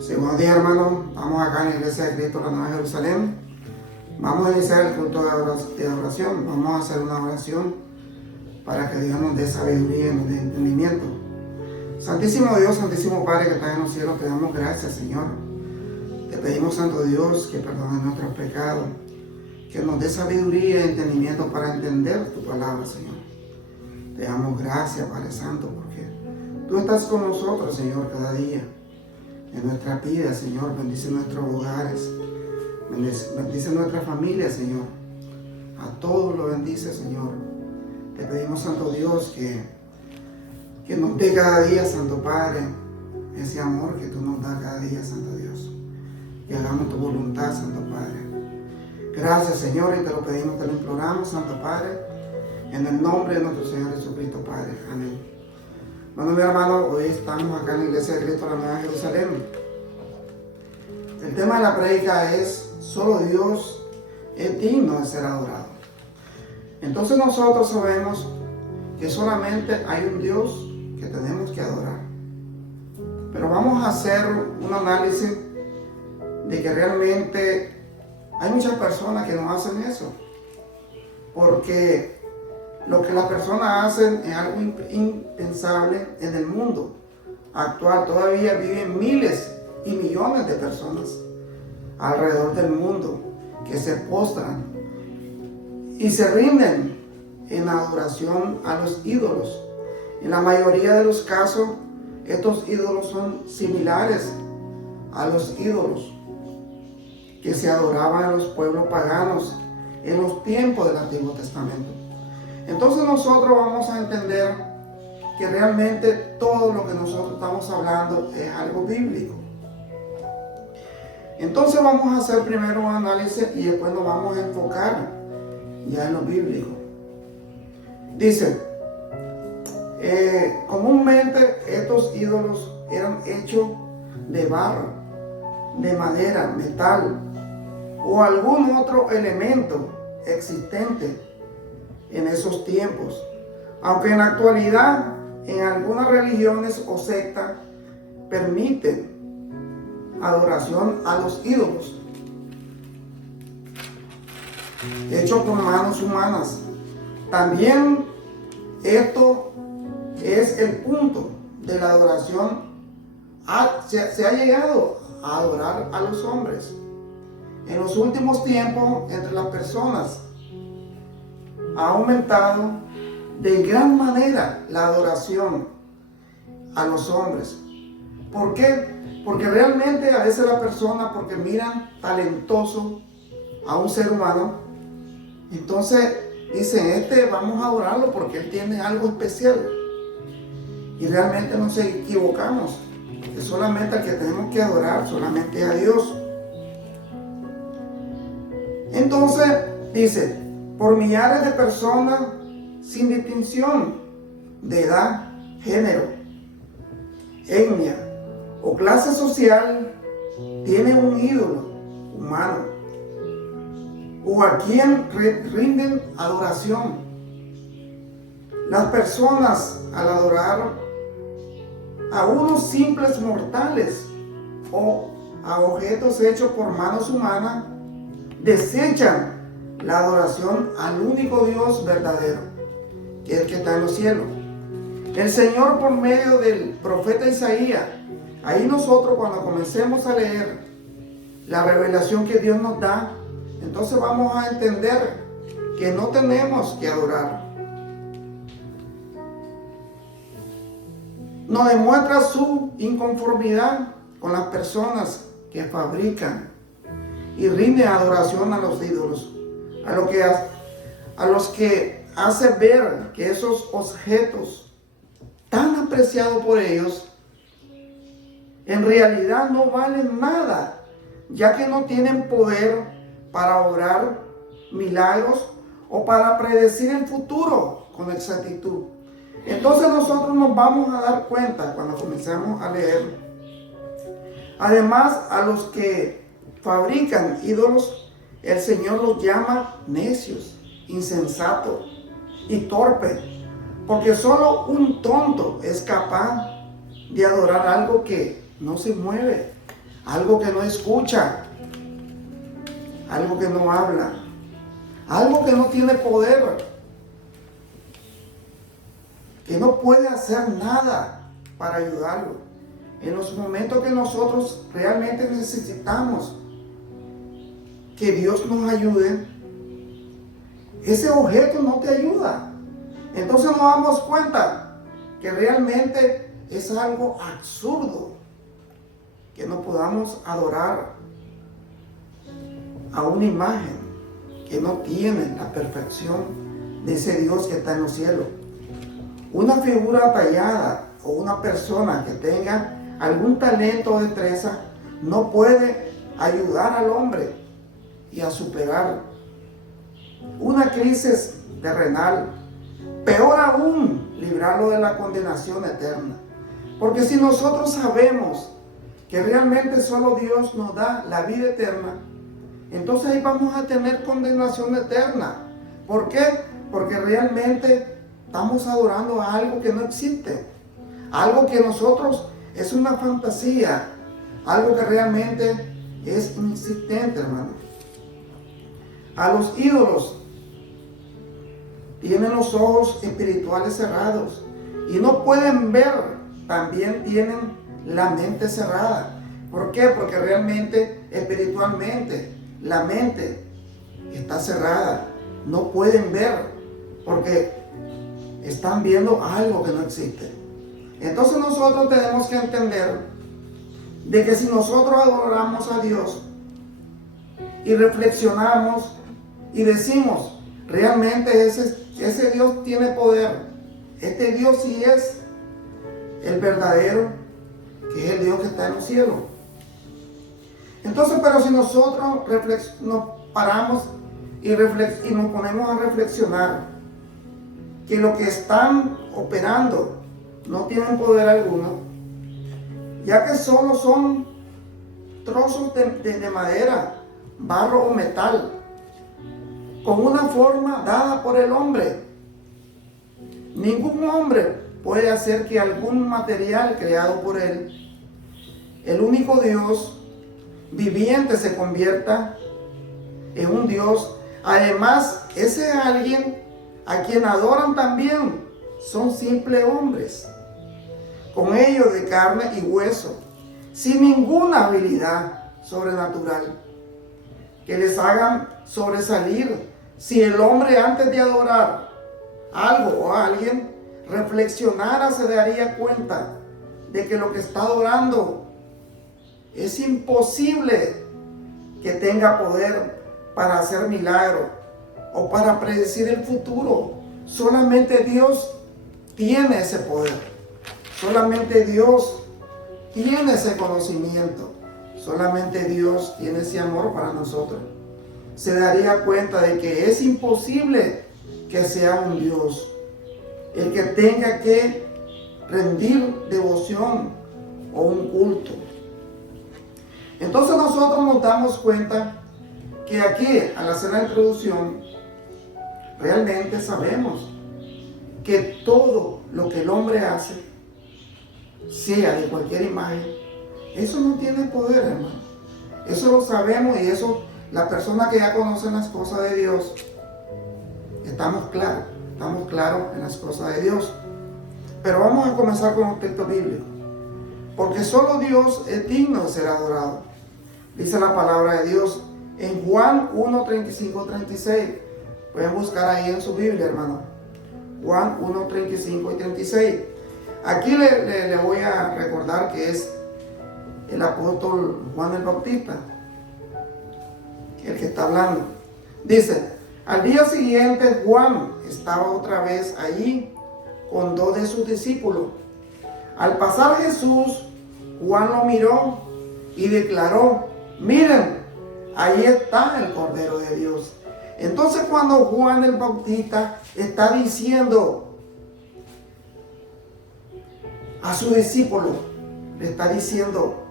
Sí, buenos días, hermanos. Vamos acá en la Iglesia de Cristo, la Nueva Jerusalén. Vamos a iniciar el culto de oración. Vamos a hacer una oración para que Dios nos dé sabiduría y nos dé entendimiento. Santísimo Dios, Santísimo Padre que está en los cielos, te damos gracias, Señor. Te pedimos, Santo Dios, que perdone nuestros pecados, que nos dé sabiduría y entendimiento para entender tu palabra, Señor. Te damos gracias, Padre Santo, porque tú estás con nosotros, Señor, cada día. En nuestra vida, Señor, bendice nuestros hogares, bendice nuestra familia, Señor. A todos lo bendice, Señor. Te pedimos, Santo Dios, que nos dé cada día, Santo Padre, ese amor que tú nos das cada día, Santo Dios. Que hagamos tu voluntad, Santo Padre. Gracias, Señor, y te lo pedimos, te lo imploramos, Santo Padre, en el nombre de nuestro Señor Jesucristo, Padre. Amén. Bueno, mi hermano, hoy estamos acá en la Iglesia de Cristo, la Nueva Jerusalén. El tema de la prédica es: solo Dios es digno de ser adorado. Entonces nosotros sabemos que solamente hay un Dios que tenemos que adorar. Pero vamos a hacer un análisis de que realmente hay muchas personas que no hacen eso. Porque lo que las personas hacen es algo impensable en el mundo actual. Todavía viven miles y millones de personas alrededor del mundo que se postran y se rinden en adoración a los ídolos. En la mayoría de los casos, estos ídolos son similares a los ídolos que se adoraban en los pueblos paganos en los tiempos del Antiguo Testamento. Entonces nosotros vamos a entender que realmente todo lo que nosotros estamos hablando es algo bíblico. Entonces vamos a hacer primero un análisis y después nos vamos a enfocar ya en lo bíblico. Dice, comúnmente estos ídolos eran hechos de barro, de madera, metal o algún otro elemento existente en esos tiempos. Aunque en la actualidad en algunas religiones o sectas permiten adoración a los ídolos hechos por manos humanas. También esto es el punto de la adoración. Se ha llegado a adorar a los hombres. En los últimos tiempos, entre las personas ha aumentado de gran manera la adoración a los hombres. ¿Por qué? Porque realmente a veces las personas, porque miran talentoso a un ser humano, entonces dicen, vamos a adorarlo porque él tiene algo especial. Y realmente nos equivocamos, que solamente al que tenemos que adorar, solamente a Dios. Entonces dice, por millares de personas sin distinción de edad, género, etnia o clase social, tienen un ídolo humano o a quien rinden adoración. Las personas, al adorar a unos simples mortales o a objetos hechos por manos humanas, desechan la adoración al único Dios verdadero, que es el que está en los cielos. El Señor, por medio del profeta Isaías, ahí nosotros cuando comencemos a leer la revelación que Dios nos da, entonces vamos a entender que no tenemos que adorar. Nos demuestra su inconformidad con las personas que fabrican y rinden adoración a los ídolos, a los que hace ver que esos objetos tan apreciados por ellos en realidad no valen nada, ya que no tienen poder para obrar milagros o para predecir el futuro con exactitud. Entonces nosotros nos vamos a dar cuenta cuando comencemos a leer. Además, a los que fabrican ídolos, el Señor los llama necios, insensatos y torpes, porque solo un tonto es capaz de adorar algo que no se mueve, algo que no escucha, algo que no habla, algo que no tiene poder, que no puede hacer nada para ayudarlo. En los momentos que nosotros realmente necesitamos que Dios nos ayude, ese objeto no te ayuda. Entonces nos damos cuenta que realmente es algo absurdo que no podamos adorar a una imagen que no tiene la perfección de ese Dios que está en los cielos. Una figura tallada o una persona que tenga algún talento o destreza no puede ayudar al hombre y a superar una crisis terrenal, peor aún, librarlo de la condenación eterna. Porque si nosotros sabemos que realmente solo Dios nos da la vida eterna, entonces ahí vamos a tener condenación eterna. ¿Por qué? Porque realmente estamos adorando a algo que no existe, algo que nosotros es una fantasía, algo que realmente es inexistente, hermano. A los ídolos tienen los ojos espirituales cerrados y no pueden ver, también tienen la mente cerrada. ¿Por qué? Porque realmente espiritualmente la mente está cerrada, no pueden ver porque están viendo algo que no existe. Entonces nosotros tenemos que entender de que si nosotros adoramos a Dios y reflexionamos y decimos, realmente ese Dios tiene poder, este Dios sí es el verdadero, que es el Dios que está en los cielos. Entonces, pero si nosotros nos paramos y nos ponemos a reflexionar que lo que están operando no tienen poder alguno, ya que solo son trozos de madera, barro o metal, con una forma dada por el hombre. Ningún hombre puede hacer que algún material creado por él, el único Dios viviente, se convierta en un Dios. Además, ese alguien a quien adoran también son simples hombres, con ellos de carne y hueso, sin ninguna habilidad sobrenatural que les hagan sobresalir. Si el hombre antes de adorar algo o a alguien reflexionara, se daría cuenta de que lo que está adorando es imposible que tenga poder para hacer milagros o para predecir el futuro. Solamente Dios tiene ese poder. Solamente Dios tiene ese conocimiento. Solamente Dios tiene ese amor para nosotros. Se daría cuenta de que es imposible que sea un Dios el que tenga que rendir devoción o un culto. Entonces nosotros nos damos cuenta que aquí, al hacer la introducción, realmente sabemos que todo lo que el hombre hace, sea de cualquier imagen, eso no tiene poder, hermano. Eso lo sabemos, y eso, las personas que ya conocen las cosas de Dios, estamos claros en las cosas de Dios. Pero vamos a comenzar con un texto bíblico, porque solo Dios es digno de ser adorado. Dice la palabra de Dios en Juan 1, 35, 36. Pueden buscar ahí en su Biblia, hermano. Juan 1, 35 y 36. Aquí le voy a recordar que es el apóstol Juan el Bautista el que está hablando. Dice: al día siguiente Juan estaba otra vez allí con 2 de sus discípulos. Al pasar Jesús, Juan lo miró y declaró: miren, ahí está el Cordero de Dios. Entonces, cuando Juan el Bautista está diciendo a su discípulo, le está diciendo,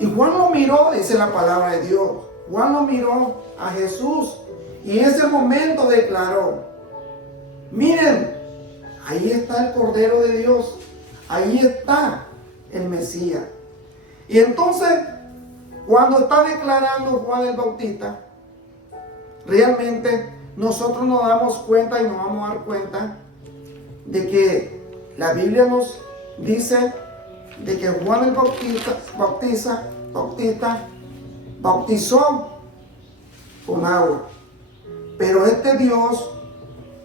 y Juan lo miró, dice la palabra de Dios, Juan lo miró a Jesús y en ese momento declaró: miren, ahí está el Cordero de Dios, ahí está el Mesías. Y entonces, cuando está declarando Juan el Bautista, realmente nosotros nos damos cuenta y nos vamos a dar cuenta de que la Biblia nos dice de que Juan el Bautista bautizó con agua. Pero este Dios,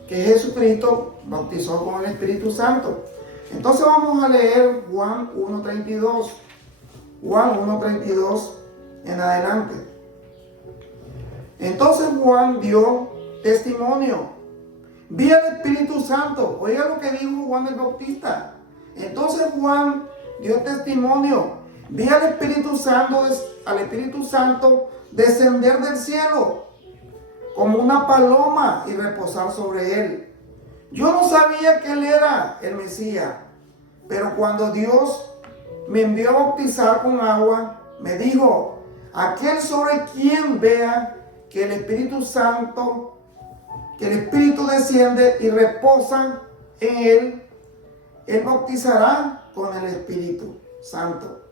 que es Jesucristo, bautizó con el Espíritu Santo. Entonces vamos a leer Juan 1:32. Juan 1:32 en adelante. Entonces Juan dio testimonio. Vi al Espíritu Santo. Oiga lo que dijo Juan el Bautista. Entonces Juan dio testimonio. Vi al Espíritu Santo descender del cielo como una paloma y reposar sobre él. Yo no sabía que él era el Mesías, pero cuando Dios me envió a bautizar con agua, me dijo: aquel sobre quien vea que el Espíritu desciende y reposa en él bautizará con el Espíritu Santo.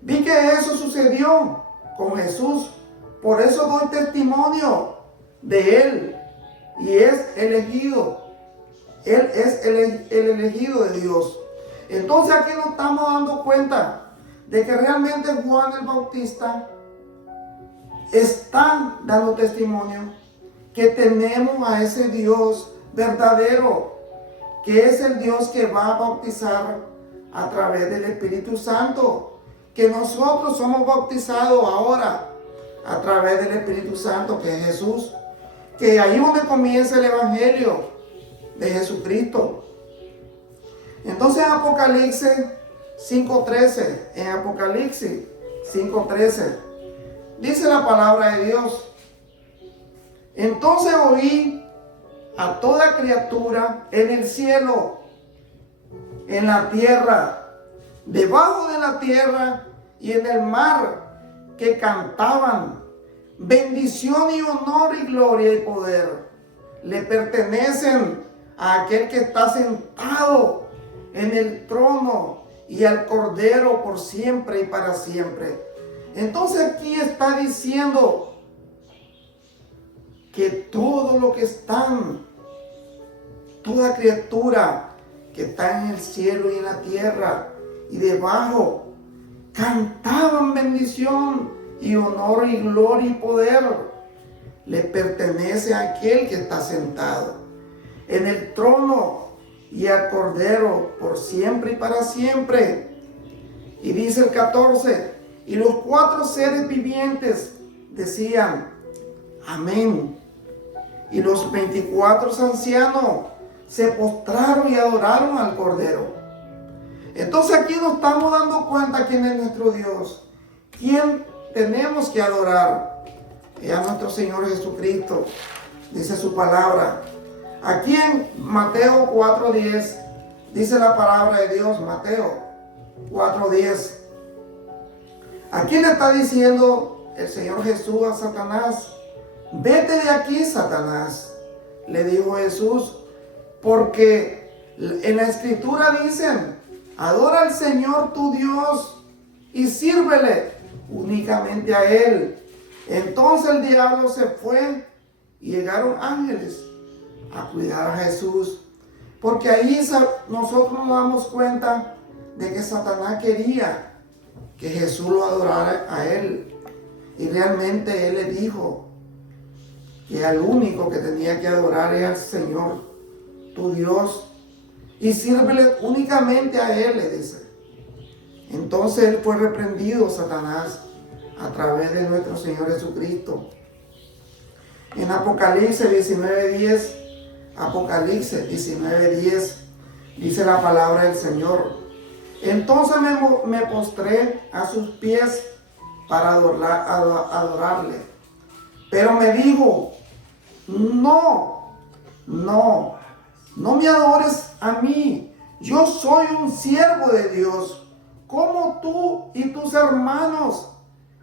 Vi que eso sucedió con Jesús, por eso doy testimonio de él, y es elegido. Él es el elegido de Dios. Entonces aquí nos estamos dando cuenta de que realmente Juan el Bautista está dando testimonio que tenemos a ese Dios verdadero, que es el Dios que va a bautizar a través del Espíritu Santo, que nosotros somos bautizados ahora a través del Espíritu Santo, que es Jesús, que ahí donde comienza el Evangelio de Jesucristo. Entonces Apocalipsis 5:13, en Apocalipsis 5:13, dice la palabra de Dios: entonces oí a toda criatura en el cielo, en la tierra, debajo de la tierra y en el mar, que cantaban: bendición y honor y gloria y poder le pertenecen a aquel que está sentado en el trono y al Cordero por siempre y para siempre. Entonces aquí está diciendo que todo lo que están, toda criatura que está en el cielo y en la tierra y debajo, cantaban bendición y honor y gloria y poder le pertenece a aquel que está sentado en el trono y al Cordero por siempre y para siempre. Y dice el 14: y los 4 seres vivientes decían: amén. Y los 24 ancianos se postraron y adoraron al Cordero. Entonces aquí nos estamos dando cuenta quién es nuestro Dios, quién tenemos que adorar. Es a nuestro Señor Jesucristo, dice su palabra. Aquí en Mateo 4:10 dice la palabra de Dios, Mateo 4:10. Aquí le está diciendo el Señor Jesús a Satanás: vete de aquí, Satanás, le dijo Jesús, porque en la Escritura dicen: adora al Señor tu Dios y sírvele únicamente a Él. Entonces el diablo se fue y llegaron ángeles a cuidar a Jesús, porque ahí nosotros nos damos cuenta de que Satanás quería que Jesús lo adorara a Él, y realmente Él le dijo que al único que tenía que adorar era al Señor tu Dios y sírvele únicamente a Él, le dice. Entonces Él fue reprendido, Satanás, a través de nuestro Señor Jesucristo. En Apocalipsis 19:10, Apocalipsis 19:10, dice la palabra del Señor: entonces me postré a sus pies para adorarle. Pero me dijo: no me adores a mí. Yo soy un siervo de Dios, como tú y tus hermanos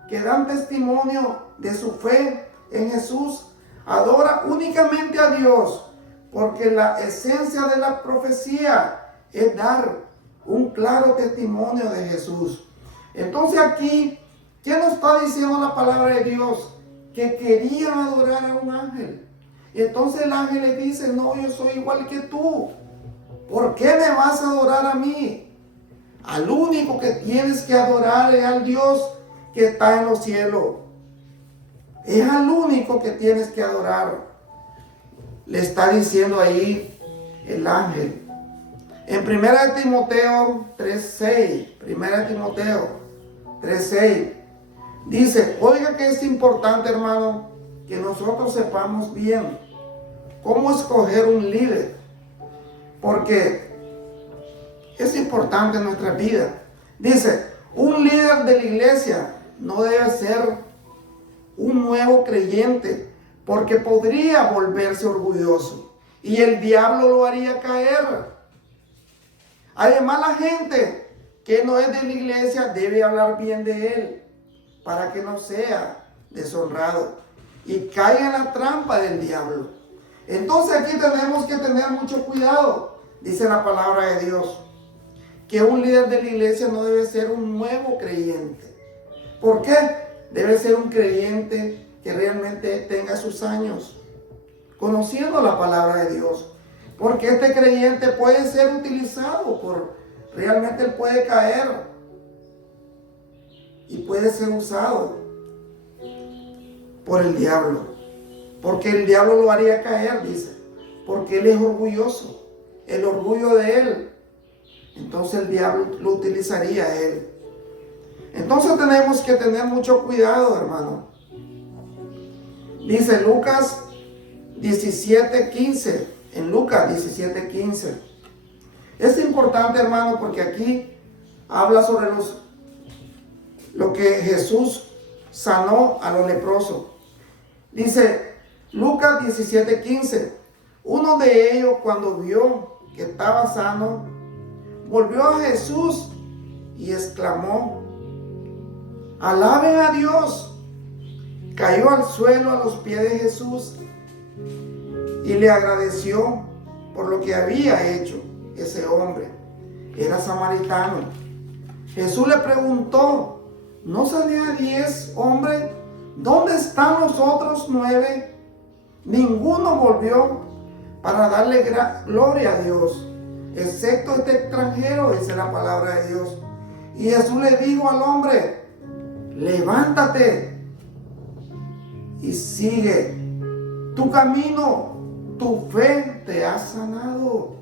que dan testimonio de su fe en Jesús. Adora únicamente a Dios, porque la esencia de la profecía es dar un claro testimonio de Jesús. Entonces aquí, ¿qué nos está diciendo la palabra de Dios? Que querían adorar a un ángel. Y entonces el ángel le dice, no, yo soy igual que tú. ¿Por qué me vas a adorar a mí? Al único que tienes que adorar es al Dios que está en los cielos. Es al único que tienes que adorar. Le está diciendo ahí el ángel. En 1 Timoteo 3:6, 1 Timoteo 3:6, dice, oiga que es importante, hermano, que nosotros sepamos bien cómo escoger un líder, porque es importante en nuestra vida. Dice, un líder de la iglesia no debe ser un nuevo creyente, porque podría volverse orgulloso y el diablo lo haría caer. Además, la gente que no es de la iglesia debe hablar bien de él para que no sea deshonrado y caiga en la trampa del diablo. Entonces aquí tenemos que tener mucho cuidado, dice la palabra de Dios, que un líder de la iglesia no debe ser un nuevo creyente. ¿Por qué? Debe ser un creyente que realmente tenga sus años conociendo la palabra de Dios. Porque este creyente puede ser utilizado realmente él puede caer y puede ser usado por el diablo. Porque el diablo lo haría caer, dice. Porque él es orgulloso. El orgullo de él. Entonces el diablo lo utilizaría a él. Entonces tenemos que tener mucho cuidado, hermano. Dice Lucas 17:15. En Lucas 17:15. Es importante, hermano, porque aquí habla sobre lo que Jesús sanó a los leprosos. Dice Lucas 17:15. Uno de ellos, cuando vio que estaba sano, volvió a Jesús y exclamó, alaben a Dios. Cayó al suelo a los pies de Jesús y le agradeció por lo que había hecho ese hombre. Era samaritano. Jesús le preguntó, ¿no salían 10 hombres? ¿Dónde están los otros 9? Ninguno volvió para darle gloria a Dios, excepto este extranjero, dice la palabra de Dios. Y Jesús le dijo al hombre, levántate y sigue tu camino, tu fe te ha sanado.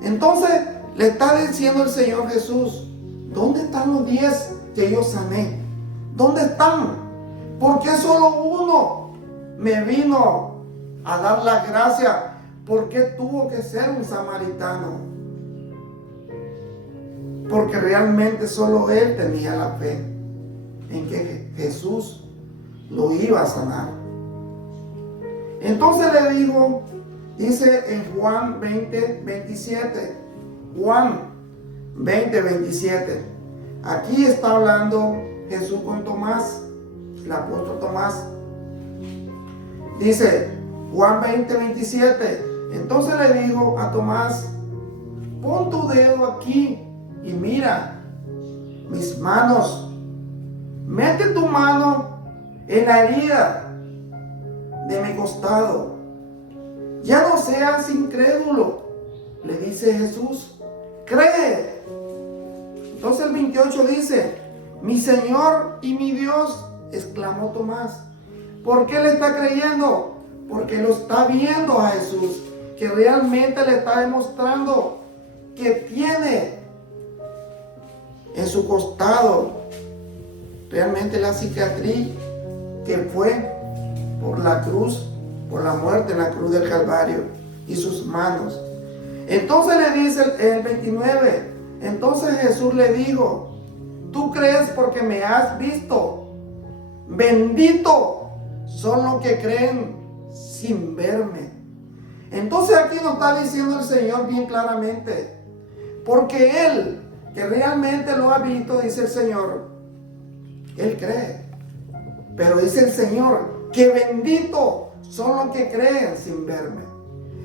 Entonces le está diciendo el Señor Jesús, ¿dónde están los 10 que yo sané? ¿Dónde están? ¿Por qué solo uno me vino a dar la gracia? ¿Por qué tuvo que ser un samaritano? Porque realmente solo él tenía la fe en que Jesús lo iba a sanar. Entonces le dijo, dice en Juan 20:27, Juan 20:27, aquí está hablando Jesús con Tomás, el apóstol Tomás. Dice Juan 20:27, entonces le dijo a Tomás, pon tu dedo aquí y mira mis manos, mete tu mano en la herida de mi costado, ya no seas incrédulo, le dice Jesús, cree. Entonces el 28 dice, mi Señor y mi Dios, exclamó Tomás. ¿Por qué le está creyendo? Porque lo está viendo a Jesús, que realmente le está demostrando que tiene en su costado realmente la cicatriz que fue por la cruz, por la muerte en la cruz del Calvario, y sus manos. Entonces le dice el 29, entonces Jesús le dijo, tú crees porque me has visto, bendito son los que creen sin verme. Entonces aquí nos está diciendo el Señor bien claramente, porque Él, que realmente lo ha visto, dice el Señor, Él cree. Pero dice el Señor, que bendito son los que creen sin verme.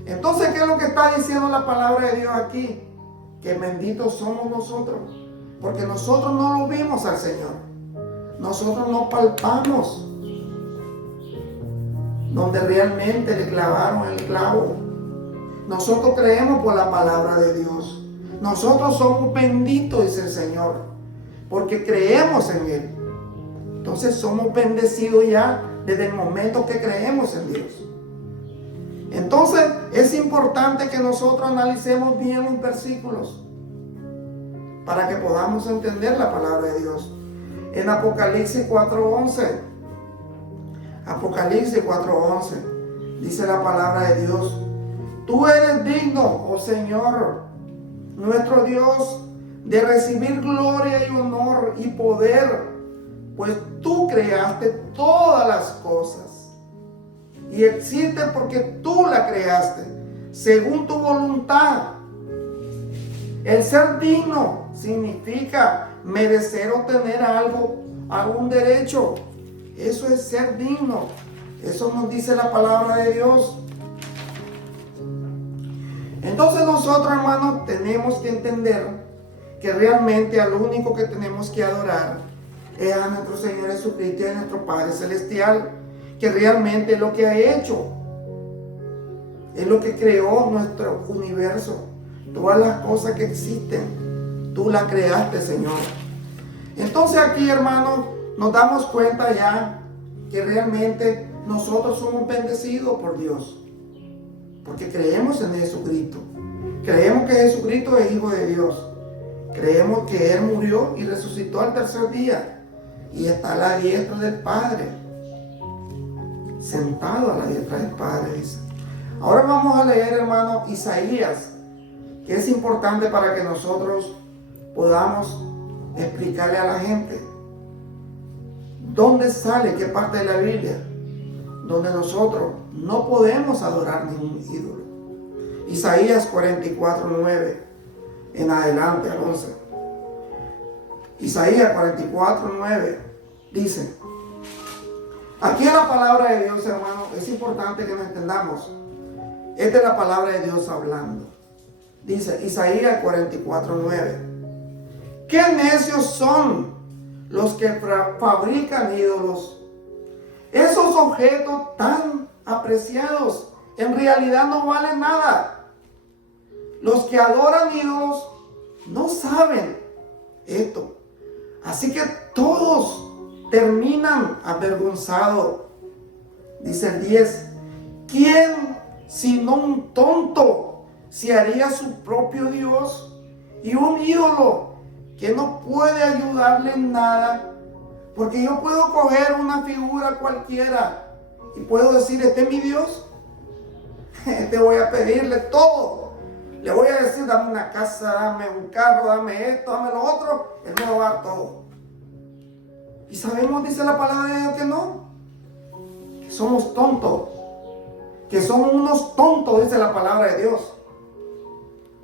Entonces, ¿qué es lo que está diciendo la palabra de Dios aquí? que benditos somos nosotros, porque nosotros no lo vimos al Señor. Nosotros no palpamos donde realmente le clavaron el clavo. Nosotros creemos por la palabra de Dios. Nosotros somos benditos, dice el Señor, porque creemos en Él. Entonces somos bendecidos ya desde el momento que creemos en Dios. Entonces es importante que nosotros analicemos bien los versículos para que podamos entender la palabra de Dios. En Apocalipsis 4:11, Apocalipsis 4:11, dice la palabra de Dios: tú eres digno, oh Señor, nuestro Dios, de recibir gloria y honor y poder, pues tú creaste todas las cosas y existen porque tú la creaste según tu voluntad. El ser digno significa merecer o tener algo, algún derecho. Eso es ser digno. Eso nos dice la palabra de Dios. Entonces nosotros, hermanos, tenemos que entender que realmente al único que tenemos que adorar es a nuestro Señor Jesucristo y a nuestro Padre Celestial, que realmente es lo que ha hecho, es lo que creó nuestro universo. Todas las cosas que existen, tú las creaste, Señor. Entonces aquí, hermanos, nos damos cuenta ya que realmente nosotros somos bendecidos por Dios, porque creemos en Jesucristo. Creemos que Jesucristo es Hijo de Dios. Creemos que Él murió y resucitó al tercer día y está a la diestra del Padre, sentado a la diestra del Padre, dice. Ahora vamos a leer, hermano, Isaías, que es importante para que nosotros podamos explicarle a la gente dónde sale, qué parte de la Biblia donde nosotros no podemos adorar ningún ídolo. Isaías 44:9 en adelante al 11. Isaías 44:9 dice, aquí es la palabra de Dios, hermano. Es importante que nos entendamos. Esta es la palabra de Dios hablando. Dice Isaías 44:9: qué necios son los que fabrican ídolos. Esos objetos tan apreciados en realidad no valen nada. Los que adoran ídolos no saben esto. Así que todos terminan avergonzados. Dice el 10: ¿quién sino un tonto se haría su propio Dios? Y un ídolo que no puede ayudarle en nada. Porque yo puedo coger una figura cualquiera y puedo decir, este es mi Dios. Te voy a pedirle todo. Le voy a decir, dame una casa, dame un carro, dame esto, dame lo otro. Él me lo va a dar todo. Y sabemos, dice la palabra de Dios, que no. Que somos tontos. Que somos unos tontos, dice la palabra de Dios.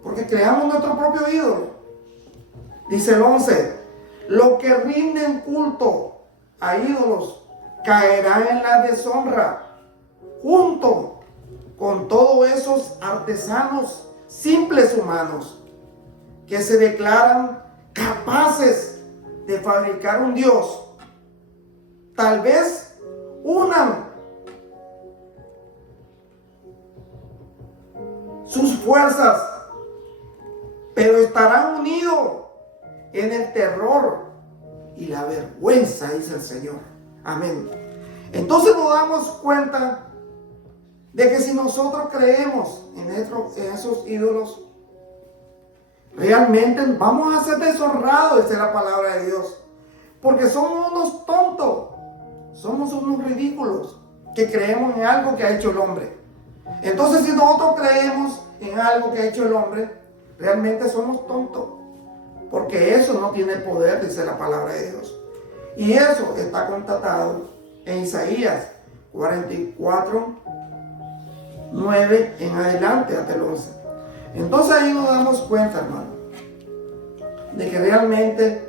Porque creamos nuestro propio ídolo. Dice el 11: los que rinden culto a ídolos caerán en la deshonra, junto con todos esos artesanos simples humanos que se declaran capaces de fabricar un Dios. Tal vez unan sus fuerzas, pero estarán unidos en el terror y la vergüenza, dice el Señor. Amén. Entonces nos damos cuenta de que si nosotros creemos en esos ídolos, realmente vamos a ser deshonrados, dice la palabra de Dios. Porque somos unos tontos, somos unos ridículos que creemos en algo que ha hecho el hombre. Entonces, si nosotros creemos en algo que ha hecho el hombre, realmente somos tontos. Porque eso no tiene poder, dice la palabra de Dios. Y eso está constatado en Isaías 44:9 en adelante hasta el 11. Entonces ahí nos damos cuenta, hermano, de que realmente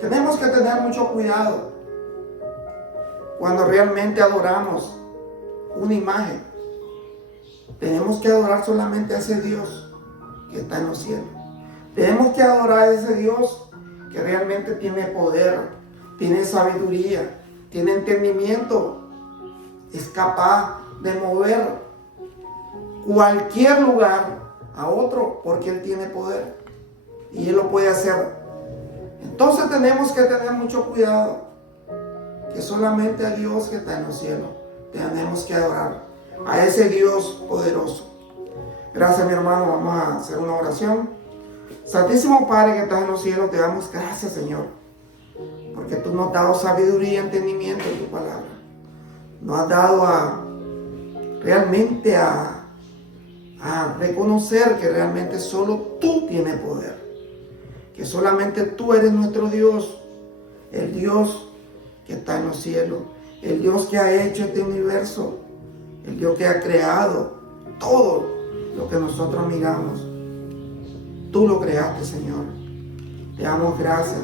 tenemos que tener mucho cuidado cuando realmente adoramos una imagen. Tenemos que adorar solamente a ese Dios que está en los cielos. Tenemos que adorar a ese Dios que realmente tiene poder, tiene sabiduría, tiene entendimiento, es capaz de mover cualquier lugar a otro porque Él tiene poder y Él lo puede hacer. Entonces tenemos que tener mucho cuidado, que solamente a Dios que está en los cielos tenemos que adorar, a ese Dios poderoso. Gracias, mi hermano. Vamos a hacer una oración. Santísimo Padre que estás en los cielos, te damos gracias, Señor, porque tú nos has dado sabiduría y entendimiento en tu palabra. Nos has dado realmente a reconocer que realmente solo tú tienes poder, que solamente tú eres nuestro Dios, el Dios que está en los cielos, el Dios que ha hecho este universo, el Dios que ha creado todo lo que nosotros miramos. Tú lo creaste, Señor. Te damos gracias.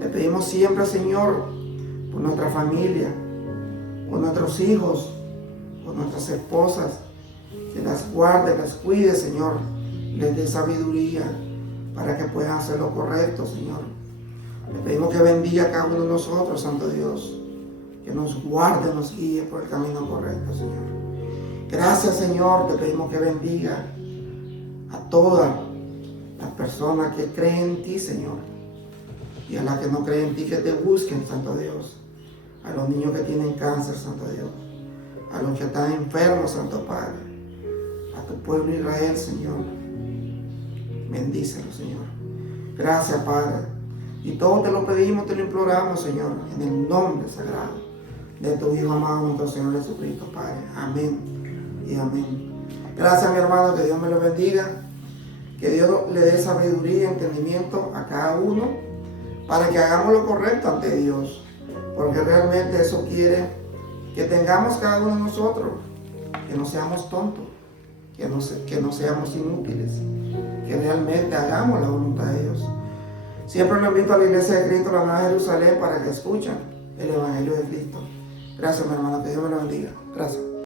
Te pedimos siempre, Señor, por nuestra familia, por nuestros hijos, por nuestras esposas, que las guarde, las cuide, Señor, les dé sabiduría para que puedan hacer lo correcto, Señor. Le pedimos que bendiga a cada uno de nosotros, Santo Dios, que nos guarde, nos guíe por el camino correcto, Señor. Gracias, Señor. Te pedimos que bendiga a todas las personas que creen en ti, Señor, y a las que no creen en ti, que te busquen, Santo Dios. A los niños que tienen cáncer, Santo Dios, a los que están enfermos, Santo Padre, a tu pueblo Israel, Señor, bendícelo, Señor. Gracias, Padre, y todo te lo pedimos, te lo imploramos, Señor, en el nombre sagrado de tu Hijo amado, nuestro Señor Jesucristo, Padre. Amén y amén. Gracias, mi hermano, que Dios me lo bendiga, que Dios le dé sabiduría y entendimiento a cada uno para que hagamos lo correcto ante Dios, porque realmente eso quiere que tengamos cada uno de nosotros, que no seamos tontos, que no seamos inútiles, que realmente hagamos la voluntad de Dios. Siempre lo invito a la Iglesia de Cristo, la Nueva Jerusalén, para que escuchen el Evangelio de Cristo. Gracias, mi hermano, que Dios me lo bendiga. Gracias.